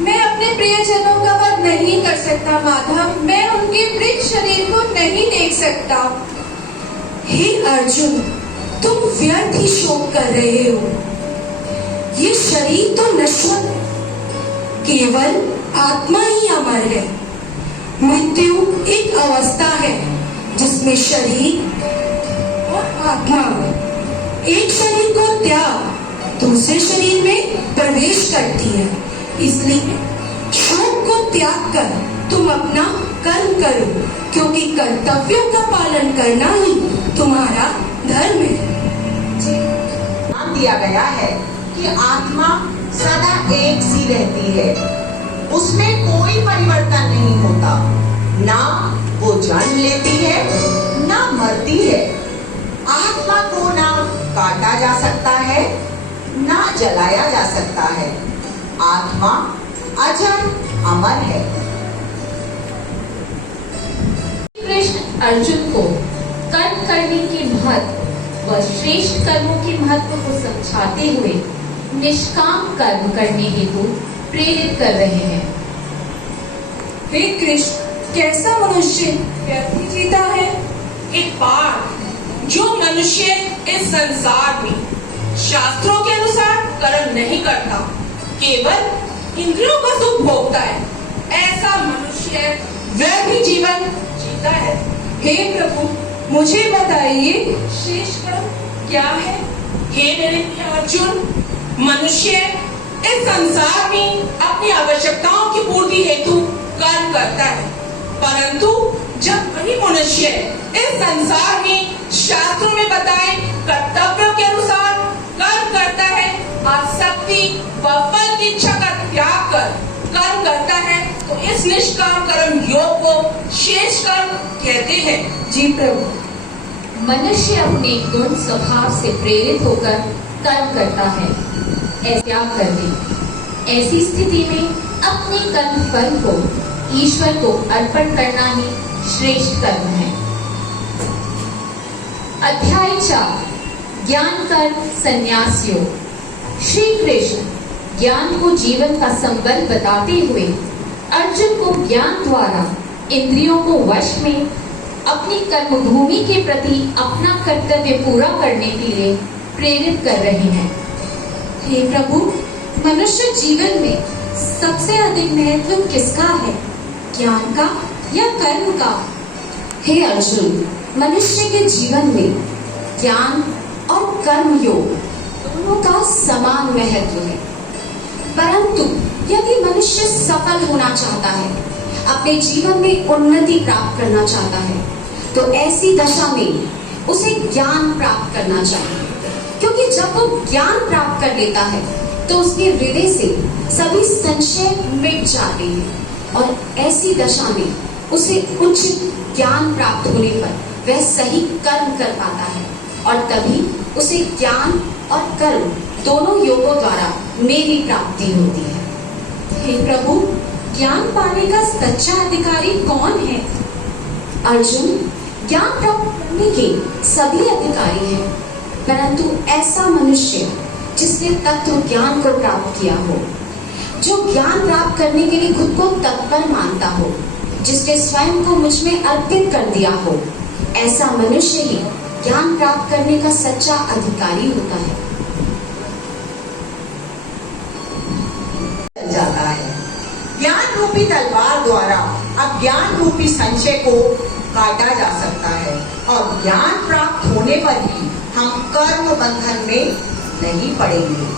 मैं अपने प्रियजनों का वध नहीं कर सकता माधव। मैं उनके मृत शरीर को नहीं देख सकता। हे अर्जुन, तुम व्यर्थ ही शोक कर रहे हो। ये शरीर तो नश्वर है, केवल आत्मा ही अमर है। मृत्यु एक अवस्था है जिसमें शरीर और आत्मा एक शरीर को त्याग दूसरे शरीर में प्रवेश करती है। इसलिए शोक को त्याग कर तुम अपना कर्म करो, क्योंकि कर्तव्यों का पालन करना ही तुम्हारा धर्म है। नाम दिया गया है कि आत्मा सदा एक सी रहती है, उसमें कोई परिवर्तन नहीं होता। ना वो जन्म लेती है ना मरती है। आत्मा को ना काटा जा सकता है ना जलाया जा सकता है। आत्मा अजर अमर है। कृष्ण अर्जुन को कर्म करने के महत्व व श्रेष्ठ कर्मों के महत्व को समझाते हुए निष्काम कर्म करने हेतु प्रेरित कर रहे हैं। हे कृष्ण, कैसा मनुष्य व्यर्थ जीता है? एक पार्थ, जो मनुष्य इस संसार में शास्त्रों के अनुसार कर्म नहीं करता, केवल इंद्रियों का सुख भोगता है, ऐसा मनुष्य व्यर्थ जीवन जीता है। हे प्रभु, मुझे बताइए श्रेष्ठ कर्म क्या है? हे मेरे अर्जुन, मनुष्य इस संसार में अपनी आवश्यकताओं की पूर्ति हेतु कर्म करता है, परंतु जब वही मनुष्य इस संसार में शास्त्रों में बताए कर्तव्यों के अनुसार कर्म करता है, आसक्ति व फल की इच्छा का त्याग कर कर्म करता है, तो इस निष्काम कर्म योग को श्रेष्ठ कर्म कहते हैं। जी प्रभु। मनुष्य अपने गुण स्वभाव से प्रेरित होकर कर्म करता है, त्याग कर दे। ऐसी स्थिति में अपने कर्म फल को ईश्वर को अर्पण करना ही श्रेष्ठ कर्म है। अध्याय 4 ज्ञान कर्म संन्यास योग। श्री कृष्ण ज्ञान को जीवन का संबल बताते हुए अर्जुन को ज्ञान द्वारा इंद्रियों को वश में अपनी कर्मभूमि के प्रति अपना कर्तव्य पूरा करने के लिए प्रेरित कर रहे हैं। हे प्रभु, मनुष्य जीवन में सबसे अधिक महत्व किसका है, ज्ञान का या कर्म का? हे अर्जुन, मनुष्य के जीवन में ज्ञान और कर्म योग दोनों का समान महत्व है, परंतु यदि मनुष्य सफल होना चाहता है, अपने जीवन में उन्नति प्राप्त करना चाहता है, तो ऐसी दशा में उसे ज्ञान प्राप्त करना चाहिए। क्योंकि जब वो ज्ञान प्राप्त कर लेता है तो उसके हृदय से सभी संशय मिट जाते हैं और ऐसी दशा में उसे उचित ज्ञान प्राप्त होने पर वह सही कर्म कर पाता है और तभी उसे ज्ञान और कर्म दोनों योगों द्वारा मेरी प्राप्ति होती है। हे प्रभु, ज्ञान पाने का सच्चा अधिकारी कौन है? अर्जुन, ज्ञान प्राप्त करने के सभी अधिकारी हैं, परंतु ऐसा मनुष्य जिसने तत्व ज्ञान को प्राप्त किया हो, जो ज्ञान प्राप्त करने के लिए खुद को तत्पर मानता हो, जिसने स्वयं को मुझ में अर्पित कर दिया हो, ऐसा मनुष्य ही ज्ञान प्राप्त करने का सच्चा अधिकारी होता है। जाता है। ज्ञान रूपी तलवार द्वारा अज्ञान रूपी संशय को काटा जा सकता है और ज्ञान प्राप्त होने पर ही हम कर्म बंधन में नहीं पड़ेंगे।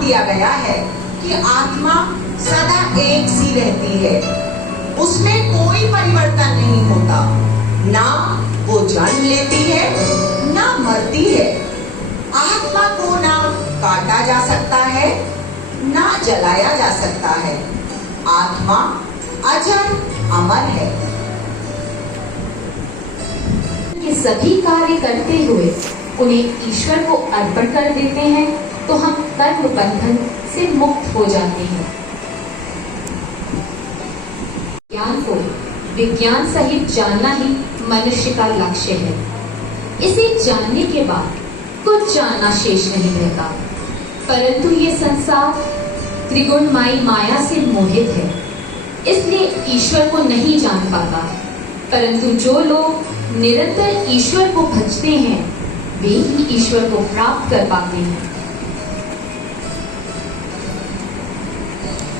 दिया गया है कि आत्मा सदा एक सी रहती है, उसमें कोई परिवर्तन नहीं होता, ना वो जन्म लेती है ना मरती है। आत्मा को ना काटा जा सकता है ना जलाया जा सकता है। आत्मा अजर अमर है। ये सभी कार्य करते हुए उन्हें ईश्वर को अर्पण कर देते हैं तो हम कर्म बंधन से मुक्त हो जाते हैं। ज्ञान को विज्ञान सहित जानना ही मनुष्य का लक्ष्य है। इसे जानने के बाद कुछ जानना शेष नहीं रहता, परंतु ये संसार त्रिगुणमयी माया से मोहित है, इसलिए ईश्वर को नहीं जान पाता। परंतु जो लोग निरंतर ईश्वर को भजते हैं वे ही ईश्वर को प्राप्त कर पाते हैं।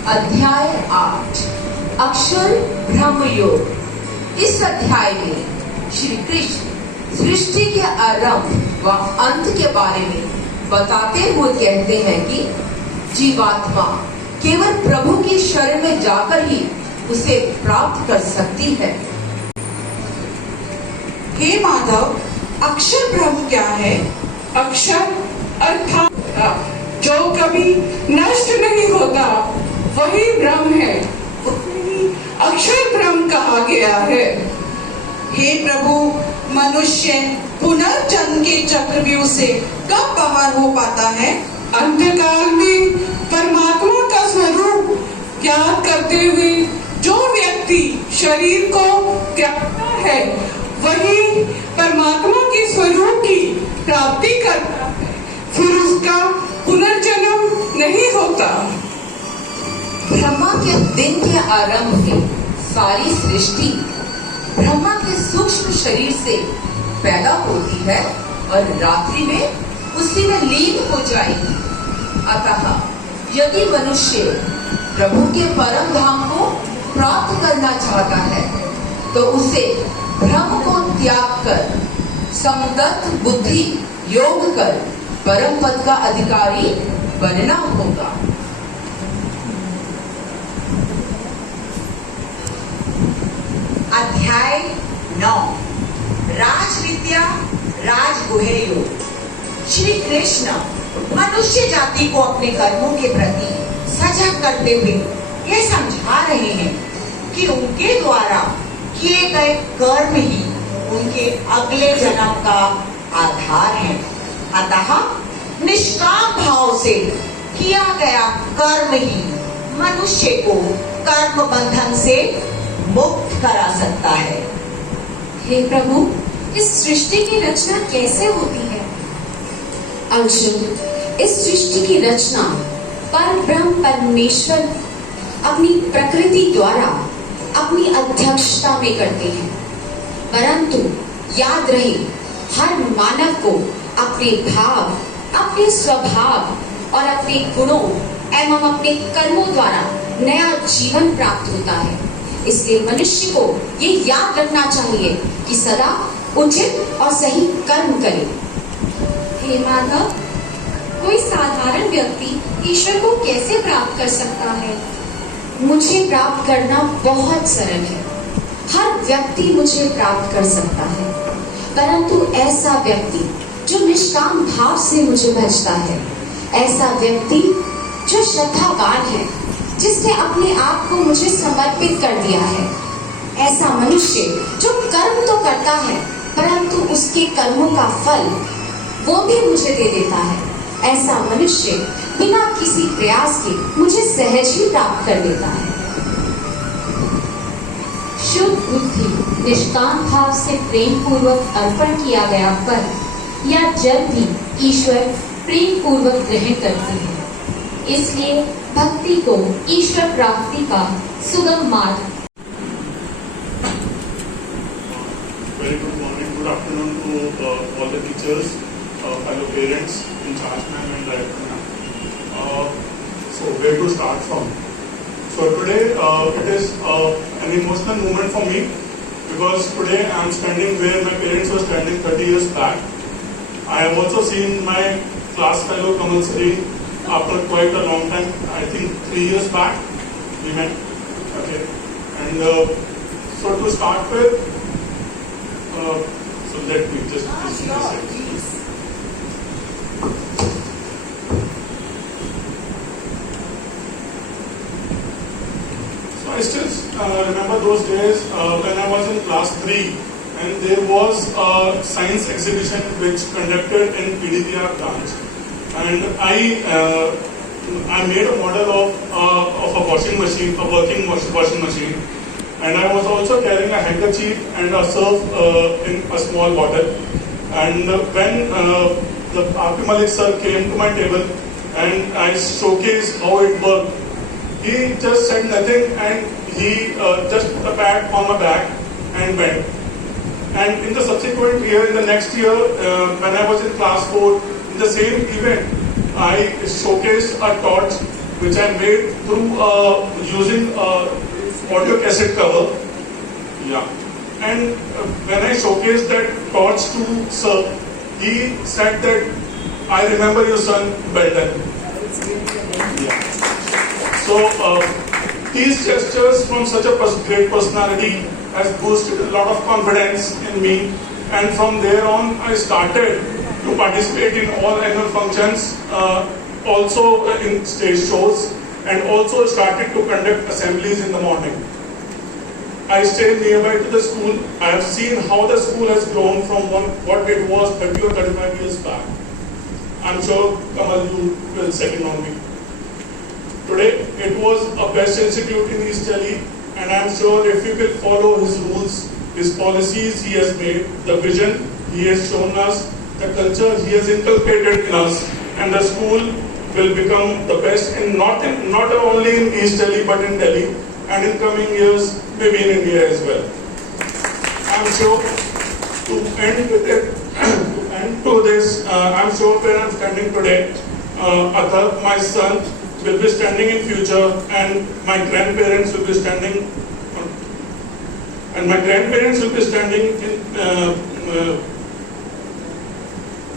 अध्याय 8 अक्षर ब्रह्म योग। इस अध्याय में श्री कृष्ण सृष्टि के आरंभ व अंत के बारे में बताते हुए कहते हैं कि जीवात्मा केवल प्रभु की शरण में जाकर ही उसे प्राप्त कर सकती है। हे माधव, अक्षर ब्रह्म क्या है? अक्षर अर्थात जो कभी नष्ट नहीं होता वही ब्रह्म है, अक्षर ब्रह्म कहा गया है। हे प्रभु, मनुष्य पुनर्जन्म के चक्रव्यूह से कब बाहर हो पाता है? अंतकाल में परमात्मा का स्वरूप याद करते हुए जो व्यक्ति शरीर को त्यागता है वही परमात्मा के स्वरूप की प्राप्ति करता है, फिर उसका पुनर्जन्म नहीं होता। ब्रह्मा के दिन के आरंभ में सारी सृष्टि ब्रह्मा के सूक्ष्म शरीर से पैदा होती है और रात्रि में उसी में लीन हो जाएगी। अतः यदि मनुष्य प्रभु के परम धाम को प्राप्त करना चाहता है तो उसे भ्रम को त्याग कर समदत्त बुद्धि योग कर परम पद का अधिकारी बनना होगा। अध्याय 9 राजविद्या राजगुह्य योग। श्री कृष्ण मनुष्य जाति को अपने कर्मों के प्रति सजग करते हुए ये समझा रहे हैं कि उनके द्वारा किए गए कर्म ही उनके अगले जन्म का आधार है। अतः निष्काम भाव से किया गया कर्म ही मनुष्य को कर्म बंधन से मुक्त करा सकता है। हे प्रभु, इस सृष्टि की रचना कैसे होती है? अर्जुन, इस सृष्टि की रचना परब्रह्म परमेश्वर अपनी प्रकृति द्वारा अपनी अध्यक्षता में करते हैं। परंतु याद रहे, हर मानव को अपने भाव, अपने स्वभाव और अपने गुणों एवं अपने कर्मों द्वारा नया जीवन प्राप्त होता है। इसलिए मनुष्य को ये याद रखना चाहिए कि सदा उचित और सही कर्म करे। हे माधव, कोई साधारण व्यक्ति ईश्वर को कैसे प्राप्त कर सकता है? मुझे प्राप्त करना बहुत सरल है। हर व्यक्ति मुझे प्राप्त कर सकता है, परंतु ऐसा व्यक्ति जो निष्काम भाव से मुझे भजता है, ऐसा व्यक्ति जो श्रद्धावान है, जिसने अपने आप को मुझे समर्पित कर दिया है, ऐसा मनुष्य जो कर्म तो करता है परंतु उसके कर्मों का फल वो भी मुझे दे देता है, ऐसा मनुष्य बिना किसी प्रयास के मुझे सहज ही प्राप्त कर देता है। शुद्ध बुद्धि निष्काम भाव से प्रेम पूर्वक अर्पण किया गया फल या जल भी ईश्वर प्रेम पूर्वक ग्रहण करते हैं। इसलिए भक्ति को ईश्वर प्राप्ति का सुगम मार्ग। Very good morning, good afternoon to all the teachers, fellow parents, in charge ma'am and director ma'am. So where to start from? So today it is an emotional moment for me because today I am standing where my parents were standing 30 years back. I have also seen my class fellow Kamal Sareen after quite a long time, I think 3 years back we met. Okay, and so to start with, so let me just listen to this. So I still remember those days when I was in class 3 and there was a science exhibition which conducted in PDPR branch, and I made a model of a washing machine, a working washing machine, and I was also carrying a handkerchief and a surf in a small bottle. And when the R.P. Malik sir came to my table and I showcased how it worked, he just said nothing and he just put a pat on my back and went. And in the subsequent year, in the next year, when I was in class 4, in the same event, I showcased a torch which I made through using audio cassette cover. Yeah. And when I showcased that torch to sir, he said that, I remember you son, well done. Yeah. So these gestures from such a great personality has boosted a lot of confidence in me, and from there on I started to participate in all annual functions, also in stage shows, and also started to conduct assemblies in the morning. I stay nearby to the school. I have seen how the school has grown from what it was 30 or 35 years back. I'm sure Kamal, you will second on me. Today, it was a best institute in East Delhi, and I'm sure if we will follow his rules, his policies he has made, the vision he has shown us, the culture he has inculcated in us, and the school will become the best in not only in East Delhi but in Delhi, and in coming years maybe in India as well. I'm sure to end with it, to this, I'm sure where I'm standing today, Athar, my son, will be standing in future, and my grandparents will be standing And my grandparents will be standing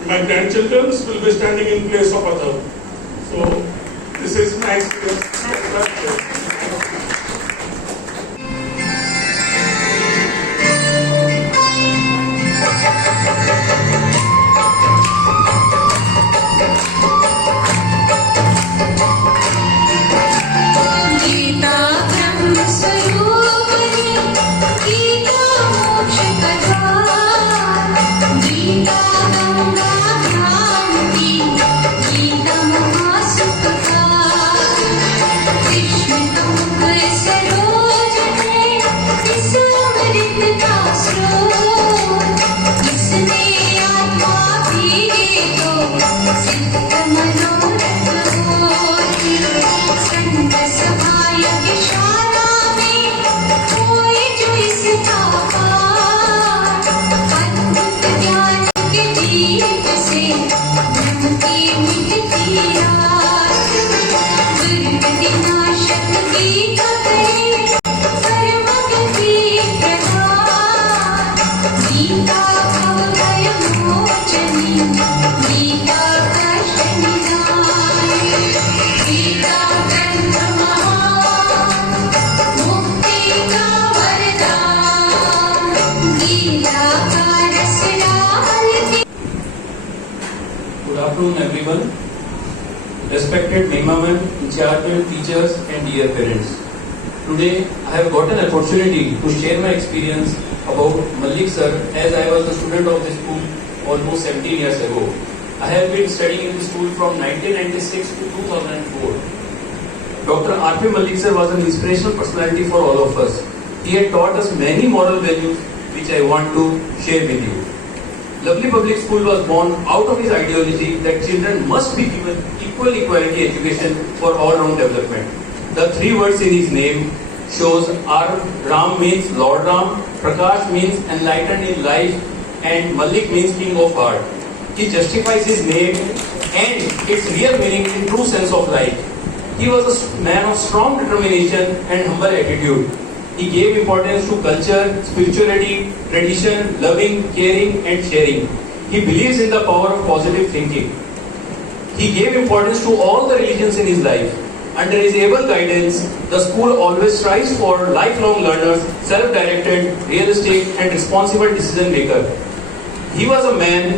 my grandchildren will be standing in place of other. So this is my experience. Gita ब्रह्म स्वरूपिणी, गीता मोक्ष प्रदान, गीता गंगा भ्रांति, गीता महासुखकार, कृष्ण तुम सरोज है, इस अमृत का स्रोत, इसमें आत्मा भीगे तो सिद्ध मनोरथ होती, संत सभा यज्ञशाला में कोई जो इसका पार, अद्भुत ज्ञान के दीप से ब्रह्म की मिटती रात, दुर्गति नाशक गीता करे सर्वगति प्रदान, गीता भवभय मोचनी, गीता कष्ट निदान, गीता ग्रंथ महान, मुक्ति का वरदान, गीता का रस डालती। Good afternoon, everyone. Respected Mehman, incharge teachers, and dear parents. Today, I have got an opportunity to share my experience about Malik sir, as I was a student of this school almost 17 years ago. I have been studying in the school from 1996 to 2004. Dr. R.P. Malik sir was an inspirational personality for all of us. He had taught us many moral values which I want to share with you. Lovely Public School was born out of his ideology that children must be given equal equality education for all-round development. The three words in his name shows Ram means Lord Ram, Prakash means enlightened in life, and Malik means King of Heart. He justifies his name and its real meaning in true sense of life. He was a man of strong determination and humble attitude. He gave importance to culture, spirituality, tradition, loving, caring, and sharing. He believes in the power of positive thinking. He gave importance to all the religions in his life. Under his able guidance, the school always strives for lifelong learners, self-directed, realistic, and responsible decision maker. He was a man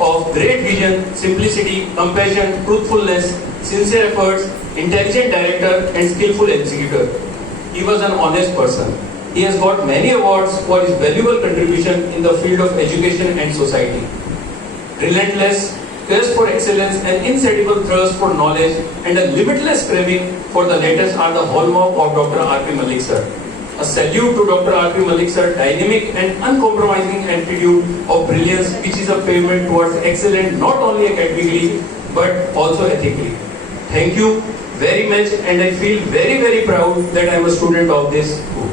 of great vision, simplicity, compassion, truthfulness, sincere efforts, intelligent director, and skillful executor. He was an honest person. He has got many awards for his valuable contribution in the field of education and society. Relentless quest for excellence, an insatiable thirst for knowledge, and a limitless craving for the latest are the hallmark of Dr. R.P. Malik sir. A salute to Dr. R.P. Malik sir, dynamic and uncompromising attitude of brilliance, which is a pavement towards excellence not only academically but also ethically. Thank you very much, and I feel very, very proud that I am a student of this school.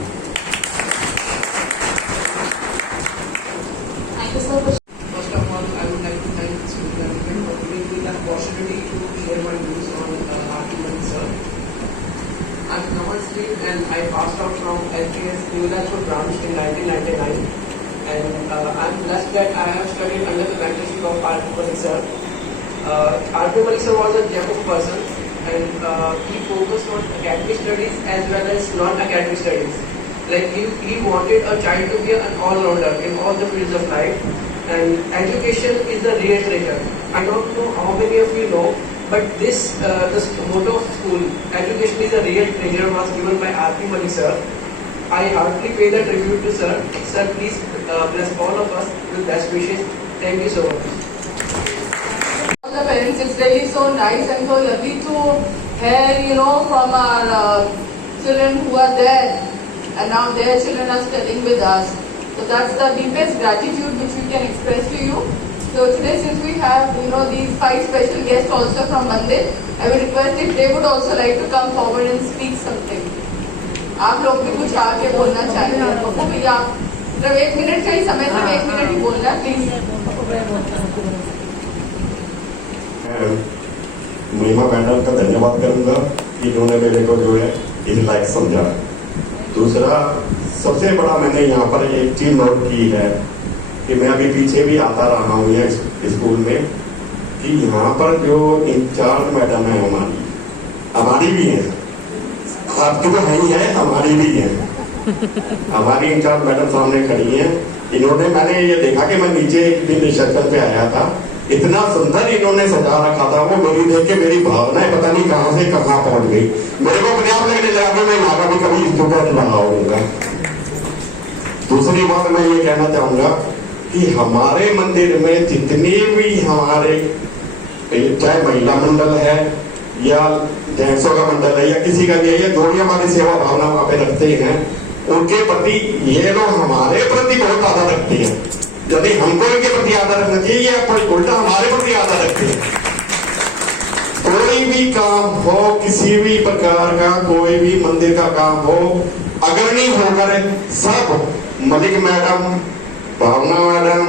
Thank you so much. First of all, I would like to thank the school management for giving me the opportunity to share my views on R.P. Malik sir. I'm Naman Singh and I passed out from LPS New Nashua branch in 1999. And I'm blessed that I have studied under the mentorship of R.P. Malik sir. R.P. Malik sir was a gem of person, and he focused on academic studies as well as non-academic studies. Like he wanted a child to be an all-rounder in all the fields of life, and education is the real treasure. I don't know how many of you know, but this motto of school, education is a real treasure, was given by R.P. Malik sir. I heartily pay the tribute to sir. Sir, please bless all of us with best wishes. Thank you so much. All the parents, it's really so nice and so lovely to hear, from our children who are there, and now their children are studying with us. So that's the deepest gratitude which we can express to you. So today, since we have, these 5 special guests also from Mandir, I would request if they would also like to come forward and speak something. आप लोग भी कुछ आके बोलना चाहेंगे पप्पू भैया, सिर्फ 1 मिनट का ही समय, सिर्फ 1 मिनट ही बोलना प्लीज। महिमा पैनल का धन्यवाद करूंगा कि इन्होंने मेरे को जो है इस लायक समझा। दूसरा, सबसे बड़ा मैंने यहाँ पर एक चीज नोट की है कि मैं अभी पीछे भी आता रहा हूँ ये स्कूल में, कि यहाँ पर जो इंचार्ज मैडम है हमारी भी है, आपकी तो है ही है, हमारी भी है। हमारी इंचार्ज मैडम सामने खड़ी है। इन्होंने, मैंने ये देखा कि मैं नीचे एक दिन रिसेप्शन पे आया था, इतना सुंदर इन्होंने सजा रखा था, वो मेरी देख के मेरी भावनाएं पता नहीं कहां से कहां पहुंच गई। मेरे को अपने आप लगने लगा कि मैं यहाँ का भी कभी स्टूडेंट बना होऊंगा। दूसरी बात मैं ये कहना चाहूंगा कि हमारे मंदिर में जितनी भी हमारे, चाहे महिला मंडल है या जेंट्सों का मंडल है या किसी का भी है, जो भी हमारी सेवा भावना वहां पे रखते हैं, उनके प्रति ये लोग हमारे प्रति बहुत आदर रखते हैं। यदि हमको इनके प्रति आदर रखना चाहिए, ये उल्टा हमारे प्रति आदर रखते हैं। कोई भी काम हो, किसी भी प्रकार का कोई भी मंदिर का काम हो, अग्रणी होकर सब, मलिक मैडम, भावना मैडम,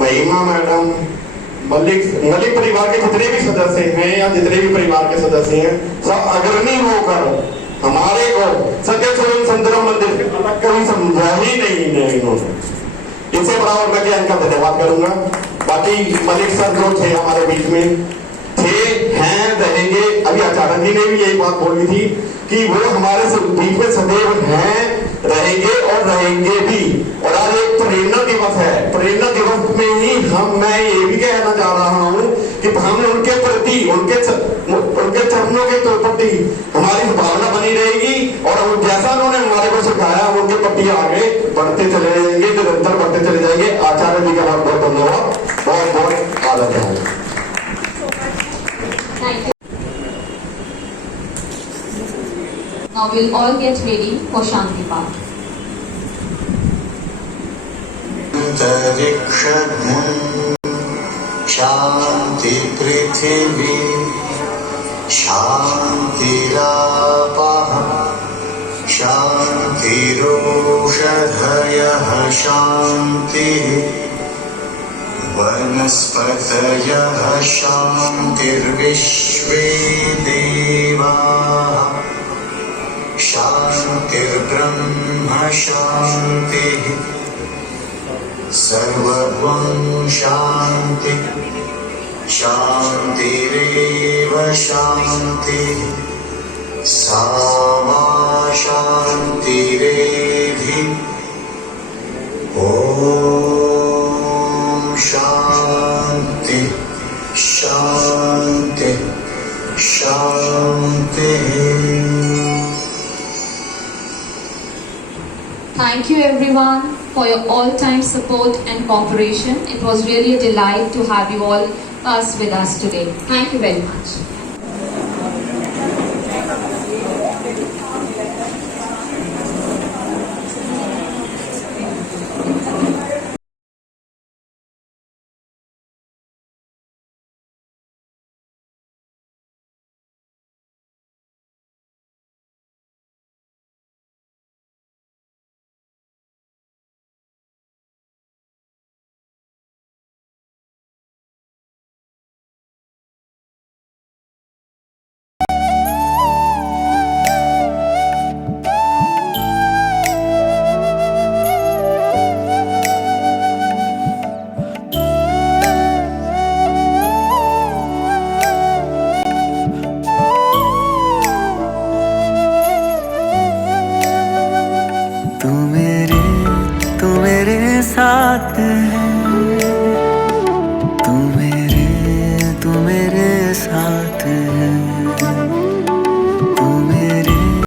महिमा मैडम, मलिक परिवार के जितने भी सदस्य हैं या जितने भी परिवार के सदस्य हैं, सब अग्रणी होकर हमारे को सत्यस्वरूप संतरम मंदिर के अलग कभी समझा ही नहीं है इन्होंने। इनसे बराबर मैं क्या इनका धन्यवाद करूंगा। बाकी मलिक सर जो थे हमारे बीच में थे, हैं, रहेंगे। अभी आचार्य जी ने भी यही बात बोली थी कि वो हमारे बीच में सदैव हैं, रहेंगे और रहेंगे भी। और आज एक प्रेरणा दिवस है, प्रेरणा दिवस में ही मैं ये भी कहना चाह रहा हूँ कि हम उनके प्रति, उनके चरणों के प्रति हमारी भावना बनी रहेगी और जैसा उन्होंने हमारे को सिखाया उनके प्रति आगे बढ़ते चले जाएंगे, निरंतर बढ़ते चले जाएंगे। आचार्य जी का बहुत बहुत धन्यवाद, बहुत बहुत आदर है। Now we'll all get ready for Shanti Path. शांति पृथ्वी शांतिरापः शांतिरोषधयः शांतिः वनस्पतयः शांतिर्विश्वे देवाः शांतिर्ब्रह्म शांतिः सर्वं शांति शांतिरेव शांतिः सा मा शांतिरेधि। ॐ शांति शांति शांतिः। Thank you everyone for your all-time support and cooperation. It was really a delight to have you all with us today. Thank you very much. तू मेरे साथ